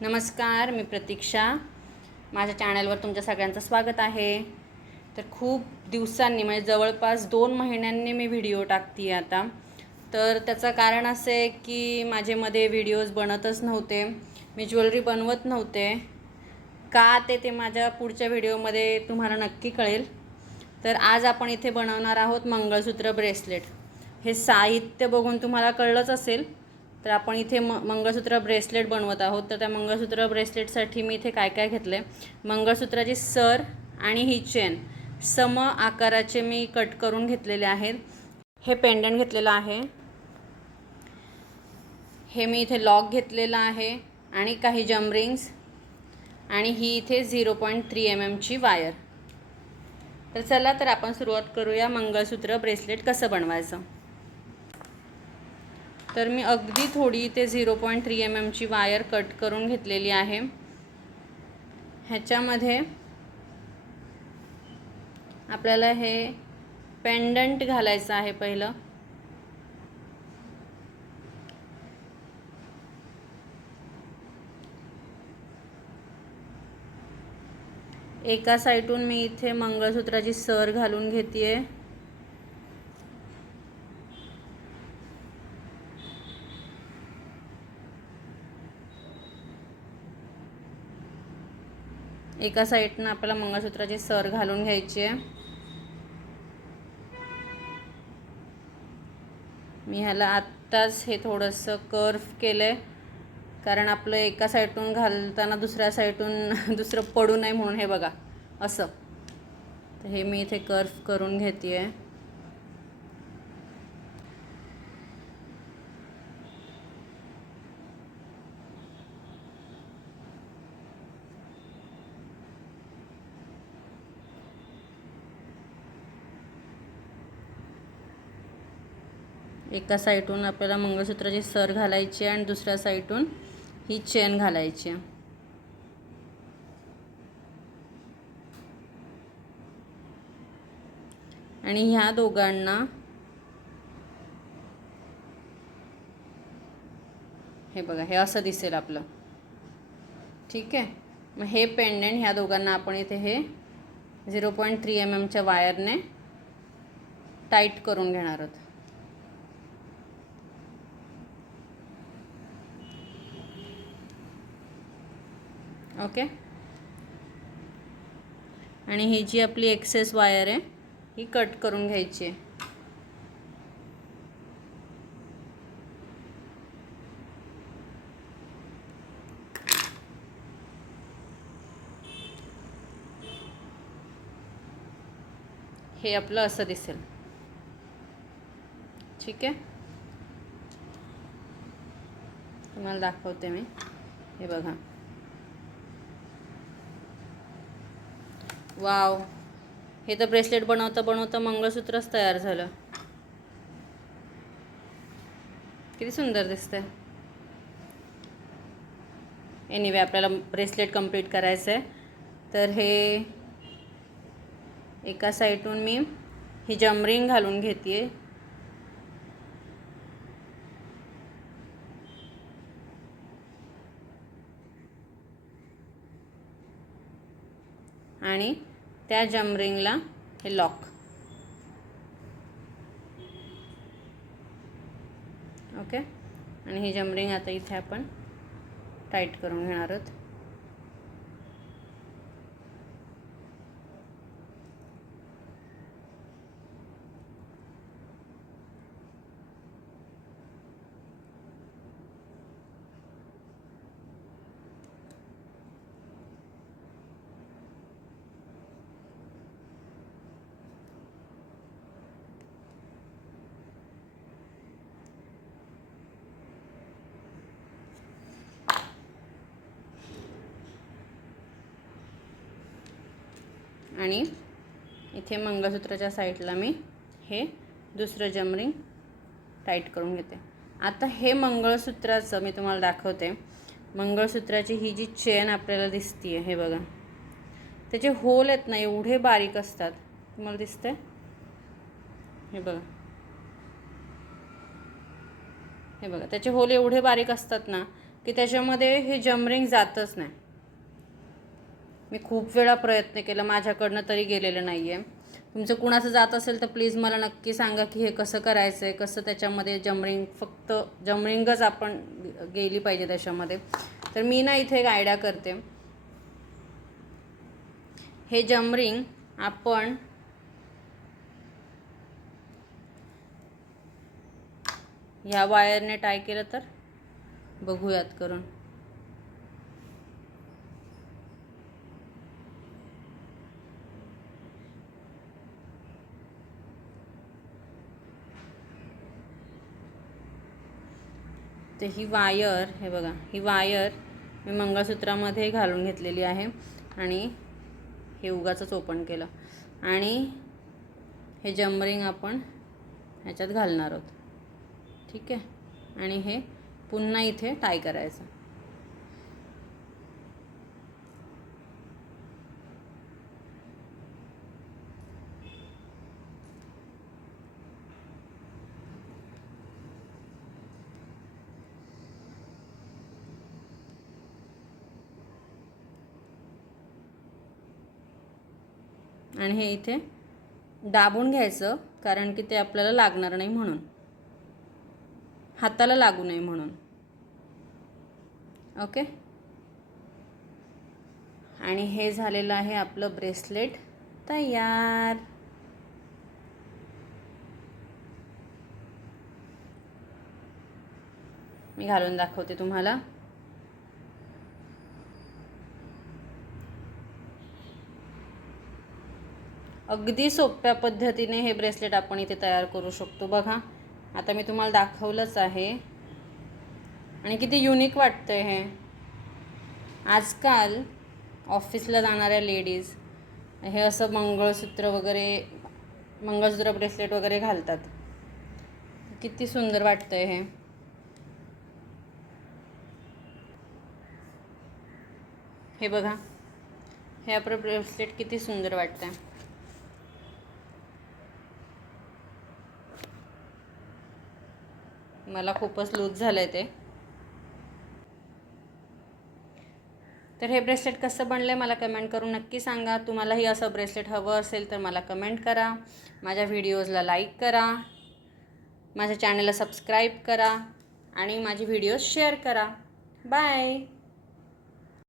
नमस्कार, मी प्रतीक्षा. माझ्या चॅनलवर तुमच्या सगळ्यांचं स्वागत आहे. तर खूप दिवसांनी म्हणजे जवळपास 2 महिन्यांनी मी व्हिडिओ टाकते आता. तर त्याचं कारण असं आहे की माझ्यामध्ये व्हिडिओज बनतच नव्हते, मी ज्वेलरी बनवत नव्हते. का ते माझ्या पुढच्या व्हिडिओमध्ये तुम्हाला नक्की कळेल. तर आज आपण इथे बनवणार आहोत मंगळसूत्र ब्रेसलेट. हे साहित्य बघून तुम्हाला कळलंच असेल. तर आपण इथे मंगळसूत्र ब्रेसलेट बनवत आहोत. तर त्या मंगळसूत्र ब्रेसलेटसाठी मी इथे काय काय घेतलं आहे, मंगळसूत्राची सर आणि ही चेन सम आकाराचे मी कट करून घेतलेले आहेत. हे पेंडंट घेतलेलं आहे, हे मी इथे लॉक घेतलेलं आहे आणि काही जमरिंग्स आणि ही इथे 0.3 mm ची वायर. तर चला तर आपण सुरुवात करूया मंगळसूत्र ब्रेसलेट कसं बनवायचं. तर मी अगदी थोडी इथे 0.3 mm ची वायर कट करून घेतलेली आहे. ह्याच्यामध्ये आपल्याला हे पेंडंट घालायचं आहे. पहिलं एका साईडून मी इथे मंगळसूत्राची सर घालून घेते. एका साईडनं आपल्याला मंगळसूत्राची सर घालून घ्यायची आहे. मी ह्याला आत्ताच हे थोडंसं कर्व केलं आहे, कारण आपलं एका साईडून घालताना दुसऱ्या साईडून दुसरं पडू नये म्हणून. हे बघा असं. तर हे मी इथे कर्व करून घेते आहे. एका साईडून आपल्याला मंगळसूत्राची सर घालायची आणि दुसऱ्या साईडून ही चेन घालायची. आणि ह्या दोघांना हे बघा, हे असं दिसेल आपलं. ठीक आहे. मग हे पेंडंट ह्या दोघांना आपण इथे हे 0.3 mm च्या वायरने टाईट करून घेणार आहोत. ओके. आणि ही जी आपली एक्सेस वायर आहे ही कट करून घ्यायची आहे. हे आपलं असं दिसेल. ठीक आहे, तुम्हाला दाखवते मी. हे बघा, वाव, हे तर ब्रेसलेट बनवता बनवता मंगळसूत्रच तयार झालं. किती सुंदर दिसतंय. एनिवे आपल्याला ब्रेसलेट कंप्लीट करायचं आहे. तर हे एका साईडून मी ही जमरिंग घालून घेते आणि त्या जमरिंगला हे लॉक. ओके. आणि ही जमरिंग आता इथे आपण टाईट करून घेणार आहोत. आणि इथे मंगळसूत्राच्या साईडला मी हे दुसरं जमरिंग टाईट करून घेते. आता हे मंगळसूत्राचं मी तुम्हाला दाखवते. मंगळसूत्राची ही जी चेन आपल्याला दिसते, हे बघा, त्याचे होल आहेत ना, एवढे बारीक असतात. तुम्हाला दिसतंय? हे बघा, हे बघा, त्याचे होल एवढे बारीक असतात ना, की त्याच्यामध्ये हे जमरिंग जातच नाही. मी खूप वेळा प्रयत्न केला, माझ्याकडनं तरी गेलेलं नाही आहे. तुमचं कुणाचं जात असेल तर प्लीज मला नक्की सांगा की हे कसं करायचं आहे, कसं त्याच्यामध्ये जमरिंग, फक्त जमरिंगच आपण गेली पाहिजे त्याच्यामध्ये. तर मी ना इथे एक आयडिया करते. हे जमरिंग आपण ह्या वायरने टाय केलं तर बघूयात करून. तर ही वायर, हे बघा, ही वायर मी मंगळसूत्रामध्ये घालून घेतलेली आहे आणि हे उगाचच ओपन केलं. आणि हे जमरिंग आपण ह्याच्यात घालणार आहोत. ठीक आहे. आणि हे पुन्हा इथे टाय करायचं. आणि हे इथे दाबून घ्यायचं, कारण की ते आपल्याला लागणार नाही म्हणून, हाताला लागू नये म्हणून. ओके. आणि हे झालेलं आहे आपलं ब्रेसलेट तयार. मी घालून दाखवते तुम्हाला. अगदी सोप्या पद्धतीने हे ब्रेसलेट आपण इथे तयार करू शकतो. बघा, आता मी तुम्हाला दाखवलंच आहे. आणि किती युनिक वाटतंय हे. आजकाल ऑफिसला जाणाऱ्या लेडीज हे असं मंगळसूत्र ब्रेसलेट वगैरे घालतात. किती सुंदर वाटतंय हे. हे बघा, हे आपलं ब्रेसलेट किती सुंदर वाटतंय. मला खूपच लूज झालंय ते. तर हे ब्रेसलेट कसं बनलं आहे मला कमेंट करून नक्की सांगा. तुम्हालाही असं ब्रेसलेट हवं असेल तर मला कमेंट करा. माझ्या व्हिडिओजला लाईक करा, माझ्या चॅनलला सबस्क्राईब करा आणि माझे व्हिडिओज शेअर करा. बाय.